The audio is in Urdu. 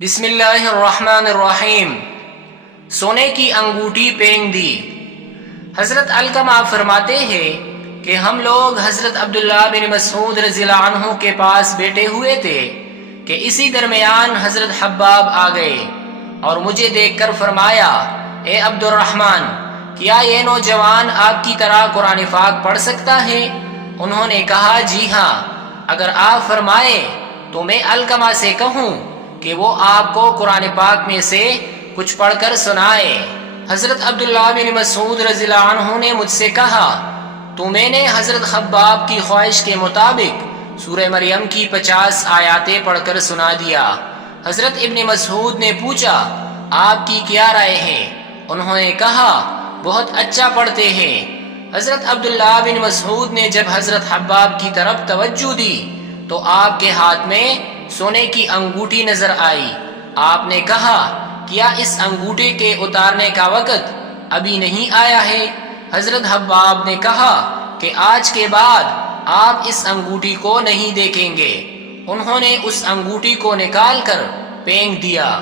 بسم اللہ الرحمن الرحیم۔ سونے کی انگوٹھی پینگ دی۔ حضرت علقمہ فرماتے ہیں کہ ہم لوگ حضرت عبداللہ بن مسعود رضی اللہ عنہ کے پاس بیٹھے ہوئے تھے کہ اسی درمیان حضرت حباب آ گئے اور مجھے دیکھ کر فرمایا، اے عبد الرحمن، کیا یہ نوجوان آپ کی طرح قرآن پاک پڑھ سکتا ہے؟ انہوں نے کہا، جی ہاں، اگر آپ فرمائیں تو میں علقمہ سے کہوں کہ وہ آپ کو قرآن پاک میں سے کچھ پڑھ کر سنائے۔ حضرت عبداللہ بن مسعود رضی اللہ عنہ نے مجھ سے کہا تو میں نے حضرت خباب کی خواہش کے مطابق سورہ مریم کی 50 آیاتیں پڑھ کر سنا دیا۔ حضرت ابن مسعود نے پوچھا، آپ کی کیا رائے ہے؟ انہوں نے کہا، بہت اچھا پڑھتے ہیں۔ حضرت عبداللہ بن مسعود نے جب حضرت حباب کی طرف توجہ دی تو آپ کے ہاتھ میں سونے کی انگوٹھی نظر آئی۔ آپ نے کہا، کیا اس انگوٹھی کے اتارنے کا وقت ابھی نہیں آیا ہے؟ حضرت حباب نے کہا کہ آج کے بعد آپ اس انگوٹھی کو نہیں دیکھیں گے۔ انہوں نے اس انگوٹھی کو نکال کر پھینک دیا۔